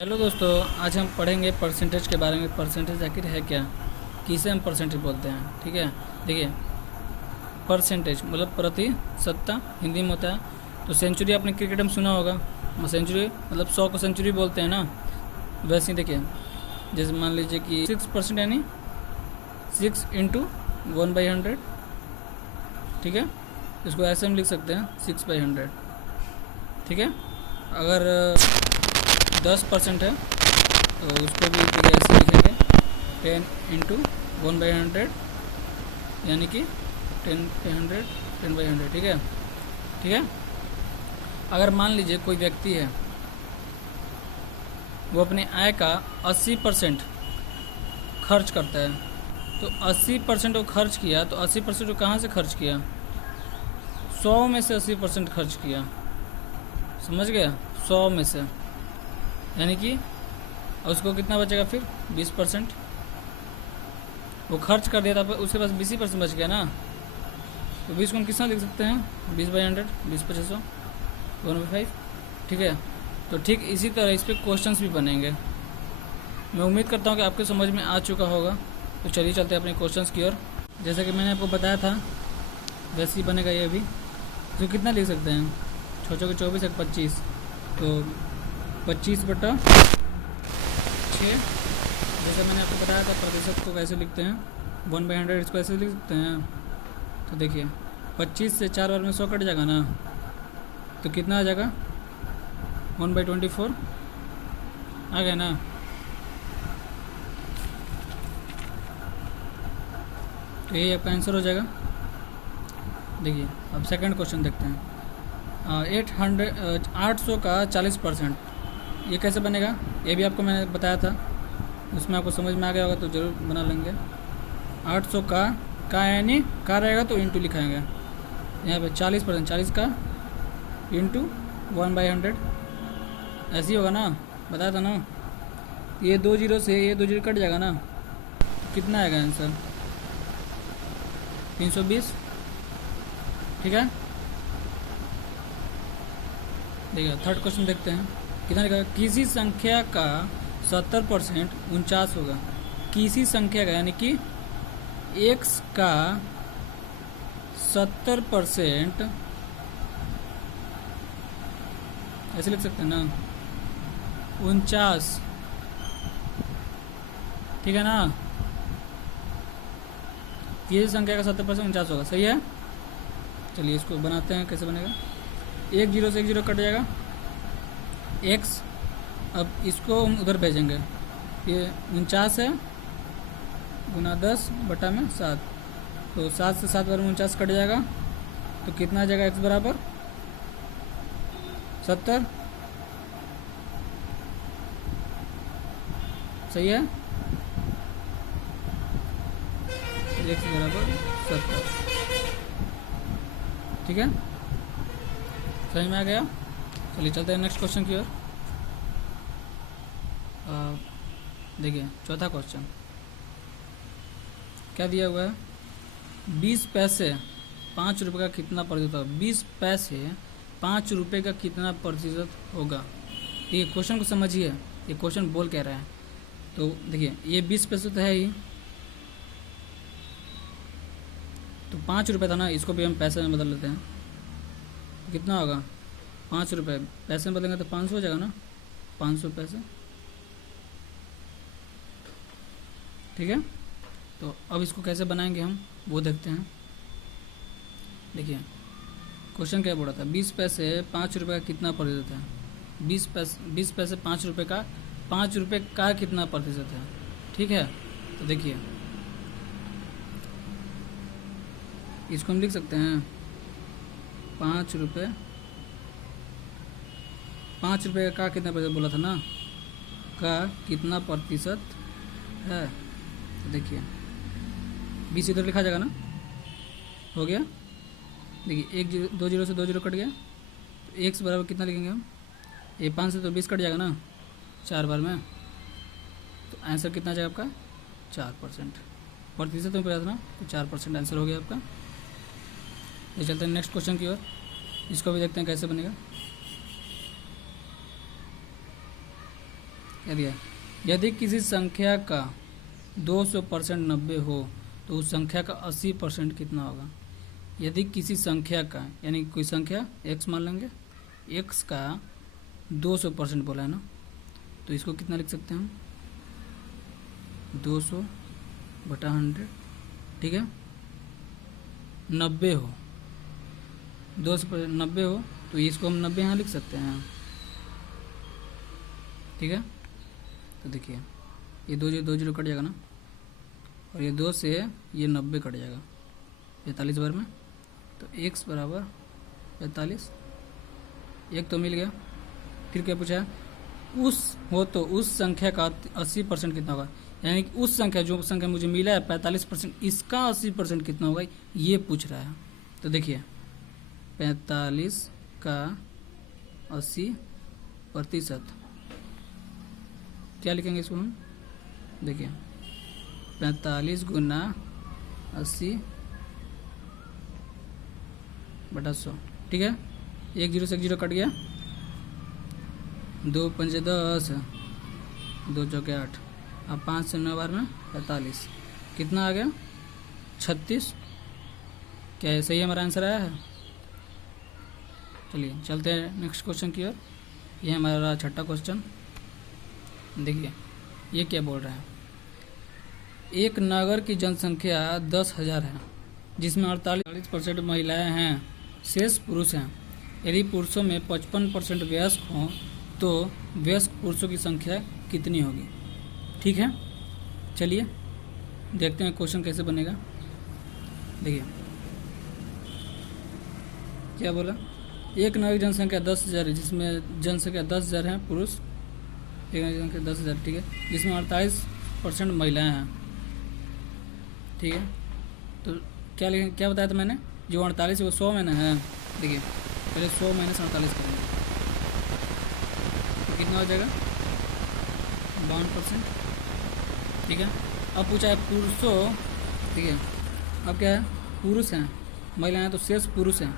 Hello दोस्तों, आज हम पढ़ेंगे परसेंटेज के बारे में। परसेंटेज आखिर है क्या, किसे हम परसेंटेज बोलते हैं। ठीक है, देखिए परसेंटेज मतलब प्रतिशतता हिंदी में होता है। तो सेंचुरी आपने क्रिकेट में सुना होगा, सेंचुरी मतलब 100 को सेंचुरी बोलते हैं ना। वैसे ही देखिए, जैसे मान लीजिए कि 6% यानी 6 × 1/100। ठीक है, इसको ऐसे हम लिख सकते हैं 6/100। ठीक है, अगर 10% है तो उसको भी देखिए ऐसे लिखेंगे 10 × 1/100 यानी कि 10/100 10/100। ठीक है, ठीक है। अगर मान लीजिए कोई व्यक्ति है, वो अपने आय का 80% खर्च करता है, तो 80% वो खर्च किया, तो 80% वो कहाँ से खर्च किया? 100 में से 80% खर्च किया, समझ गया? 100 में से, यानी कि उसको कितना बचेगा फिर? 20%। वो खर्च कर दिया था, उसके पास 20% बच गया ना। तो 20 को हम कितना लिख सकते हैं? 20/100, 20/500, 1/5। ठीक है, तो ठीक इसी तरह इस पर क्वेश्चंस भी बनेंगे। मैं उम्मीद करता हूँ कि आपके समझ में आ चुका होगा। तो चलिए चलते हैं अपने क्वेश्चंस की ओर। जैसा कि मैंने आपको बताया था वैसे ही बनेगा ये भी। तो कितना लिख सकते हैं? 6 के 24 एक 25, तो 25/6। जैसे मैंने आपको बताया था प्रतिशत को कैसे लिखते हैं, 1/100 इसको ऐसे लिख सकते हैं। तो देखिए 25 से 4 बार में 100 कट जाएगा ना, तो कितना आ जाएगा? 1/24 आ गया ना। तो यही आपका आंसर हो जाएगा। देखिए अब सेकंड क्वेश्चन देखते हैं। 800 का 40%, ये कैसे बनेगा? ये भी आपको मैंने बताया था, उसमें आपको समझ में आ गया होगा तो ज़रूर बना लेंगे। 800 का यानी का रहेगा तो इंटू लिखाएंगे यहाँ पे 40%, 40 का इंटू 1/100 ऐसे ही होगा ना, बताया था ना। ये 2 जीरो से ये 2 जीरो कट जाएगा ना, तो कितना आएगा आंसर? 320। ठीक है, देखिए थर्ड क्वेश्चन देखते हैं। कितना लिखा? किसी संख्या का 70% 49 होगा। किसी संख्या का यानी कि x का 70% ऐसे लिख सकते हैं ना, 49। ठीक है ना, किसी संख्या का 70% 49 होगा, सही है। चलिए इसको बनाते हैं, कैसे बनेगा? 1 जीरो से 1 जीरो कट जाएगा x। अब इसको हम उधर भेजेंगे, ये 49 है गुना 10/7, तो 7 से 7 बार 49 कट जाएगा, तो कितना आ जाएगा? x बराबर 70। सही है, x बराबर 70। ठीक है, समझ में आ गया। चलिए चलते हैं नेक्स्ट क्वेश्चन की ओर। देखिए चौथा क्वेश्चन क्या दिया हुआ है? 20 पैसे 5 रुपये का कितना प्रतिशत होगा? 20 पैसे 5 रुपये का कितना प्रतिशत होगा? देखिए क्वेश्चन को समझिए, ये क्वेश्चन बोल क्या रहा है। तो देखिए ये 20 पैसे तो है ही, तो 5 रुपये था ना, इसको भी हम पैसे में बदल लेते हैं। कितना होगा? 5 रुपये पैसे में बदलेंगे तो 500 हो जाएगा ना, 500 पैसे। ठीक है, तो अब इसको कैसे बनाएंगे हम वो देखते हैं। देखिए क्वेश्चन क्या बोला था? 20 पैसे 5 रुपये का कितना प्रतिशत है? 20 पैसे 5 रुपये का, 5 रुपये का कितना प्रतिशत है? ठीक है, तो देखिए इसको हम लिख सकते हैं 5 रुपये का कितना प्रतिशत बोला था ना, का कितना प्रतिशत है। तो देखिए 20 इधर लिखा जाएगा ना, हो गया। देखिए 2 जीरो से 2 जीरो कट गया, तो x बराबर कितना लिखेंगे हम? ये 5 से तो 20 कट जाएगा ना 4 बार में, तो आंसर कितना जाएगा आपका? 4%। प्रतिशत में पता था ना, तो 4% आंसर हो गया आपका। ये चलते हैं नेक्स्ट क्वेश्चन की ओर, इसको भी देखते हैं कैसे बनेगा। यदि किसी संख्या का 200% 90 हो तो उस संख्या का 80% कितना होगा। यदि किसी संख्या का, यानी कोई संख्या x मान लेंगे, x का 200% बोला है ना, तो इसको कितना लिख सकते हैं हम, 200/100, ठीक है। 90 हो, 200/90 हो तो इसको हम 90 यहाँ लिख सकते हैं, ठीक है। तो देखिए ये 2 0 कट जाएगा ना, और ये 2 से ये 90 कट जाएगा 45 बार में, तो x बराबर 45, एक तो मिल गया। फिर क्या पूछा है, तो उस संख्या का 80% कितना होगा, यानी कि उस संख्या, जो संख्या मुझे मिला है 45%, इसका 80% कितना होगा, ये पूछ रहा है। तो देखिए 45 का 80%, क्या लिखेंगे इसको हम, देखिए 45 गुना 80/100, ठीक है। 1 0 से 1 0 कट गया, 2 5 10, 2 चौके 8, अब 5 से 9 बार में 45, कितना आ गया 36। क्या है सही, हमारा आंसर आया है। चलिए चलते हैं नेक्स्ट क्वेश्चन की ओर। ये हमारा छठा क्वेश्चन। देखिए ये क्या बोल रहा है, एक नगर की जनसंख्या 10,000 है, जिसमें 48% महिलाएं हैं, शेष पुरुष हैं। यदि पुरुषों में 55% वयस्क हों तो वयस्क पुरुषों की संख्या कितनी होगी, ठीक है। चलिए देखते हैं क्वेश्चन कैसे बनेगा। देखिए क्या बोला, एक नगर की जनसंख्या 10,000 है, जिसमें जनसंख्या 10,000 है पुरुष, एक नगर की जनसंख्या 10,000, ठीक है, जिसमें 48% महिलाएं हैं, ठीक है। तो क्या लिखें, क्या बताया था मैंने, जो 48 है वो 100 में ना है। देखिए पहले 100 - 48 करेंगे तो कितना हो जाएगा 52%, ठीक है। अब पूछा है पुरुषों, ठीक है, अब क्या है, पुरुष हैं, महिलाएं हैं, तो शेष पुरुष हैं।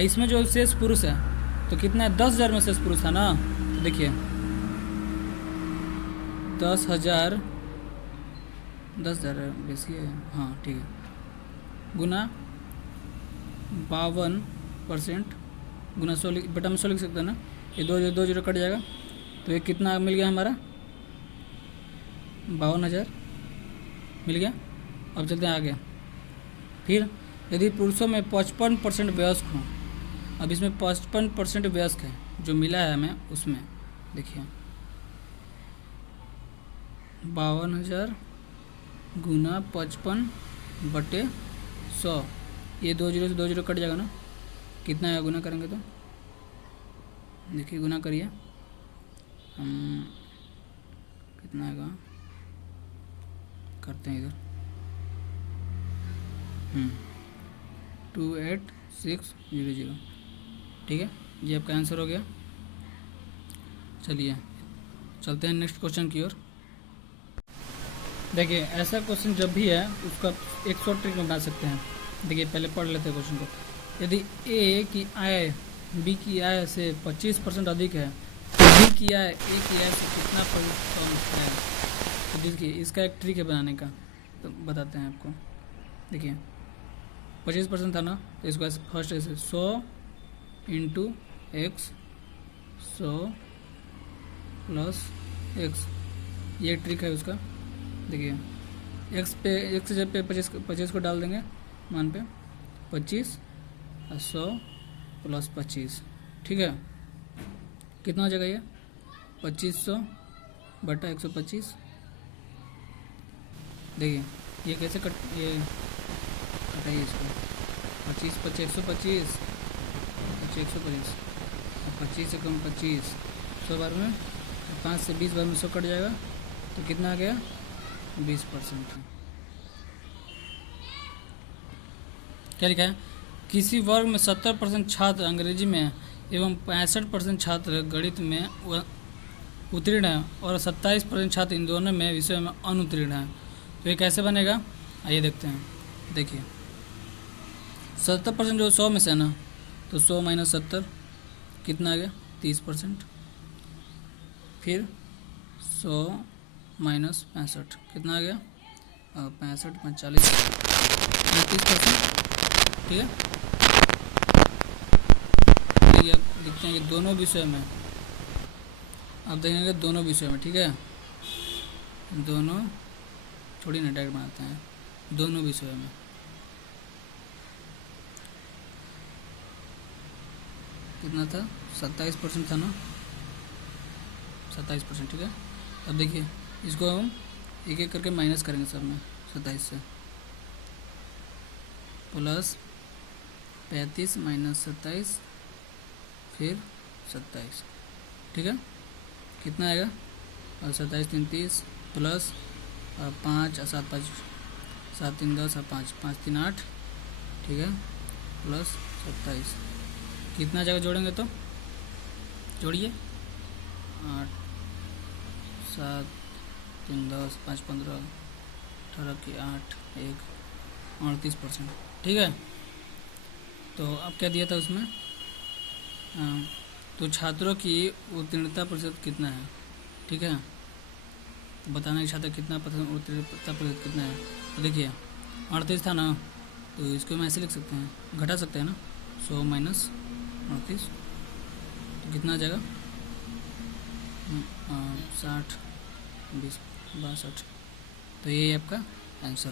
इसमें जो शेष पुरुष है तो कितना है, 10,000 में शेष पुरुष था ना, तो देखिए 10,000 बेसी है, हाँ ठीक है, गुना 52% गुना 100, बटा में 100 लिख सकते हैं ना, ये 2 0 कट जाएगा, तो ये कितना मिल गया हमारा 52,000 मिल गया। अब चलते हैं आगे। फिर यदि पुरुषों में 55% वयस्क हों, अब इसमें 55% वयस्क है जो मिला है हमें, उसमें देखिए 52,000 गुना 55/100, ये 2 0 से 2 0 कट जाएगा ना, कितना है गुना करेंगे तो, देखिए गुना करिए, हम कितना आएगा, करते हैं इधर, 28,600, ठीक है, ये आपका आंसर हो गया। चलिए चलते हैं नेक्स्ट क्वेश्चन की ओर। देखिए ऐसा क्वेश्चन जब भी है उसका एक शॉर्ट ट्रिक में बना सकते हैं। देखिए पहले पढ़ लेते हैं क्वेश्चन को। यदि ए की आय बी की आय से 25% अधिक है तो बी की आय ए की आय से कितना % कम है। तो देखिए इसका एक ट्रिक है बनाने का, तो बताते हैं आपको। देखिए 25% था ना, तो इसको ऐसे फर्स्ट ऐसे 100 × x 100 + x, ये ट्रिक है उसका। देखिए x से जब पे 25 को डाल देंगे मान पे 25 और 100 + 25, ठीक है, कितना हो जाएगा ये 2500/125। देखिए ये कैसे कटाइए इसको, 25 × 25 125 125 25 से कम 25 100 बार में, 5 से 20 बार में 100 कट जाएगा, तो कितना आ गया 20%। क्या लिखा है, किसी वर्ग में 70% छात्र अंग्रेजी में एवं 65% छात्र गणित में उत्तीर्ण हैं और 27% छात्र इन दोनों में विषय में अनुत्तीर्ण हैं। तो ये कैसे बनेगा, आइए देखते हैं। देखिए 70% जो 100 में से है ना, तो 100 - 70 कितना आ गया 30%। फिर 100 माइनस 65 कितना आ गया? 65 × 40 35%। ठीक है, ये आप देखते हैं कि दोनों विषय में, आप देखेंगे दोनों विषय में। ठीक है, दोनों थोड़ी ना डायरेक्ट बनाते हैं, दोनों विषयों में। कितना था? 27% था ना, 27%। ठीक है, अब देखिए इसको हम एक एक करके माइनस करेंगे सब में 27 से, प्लस 35 माइनस 27 फिर 27। ठीक है, कितना आएगा? और 27 3 30 प्लस 5 और 7 5 7 3 10 और 5 5 3 8। ठीक है, प्लस 27 कितना जगह जोड़ेंगे तो जोड़िए 8 7 3 10 5 15 18 की 8 1 38%। ठीक है, तो अब क्या दिया था उसमें? तो छात्रों की उत्तीर्णता प्रतिशत कितना है? ठीक है, तो बताना कि छात्र कितना उत्तीर्णता प्रतिशत कितना है। तो देखिए 38 था ना, तो इसको हम ऐसे लिख सकते हैं, घटा सकते हैं ना, 100 माइनस 38 तो कितना आ जाएगा? 60 20 62। तो ये आपका आंसर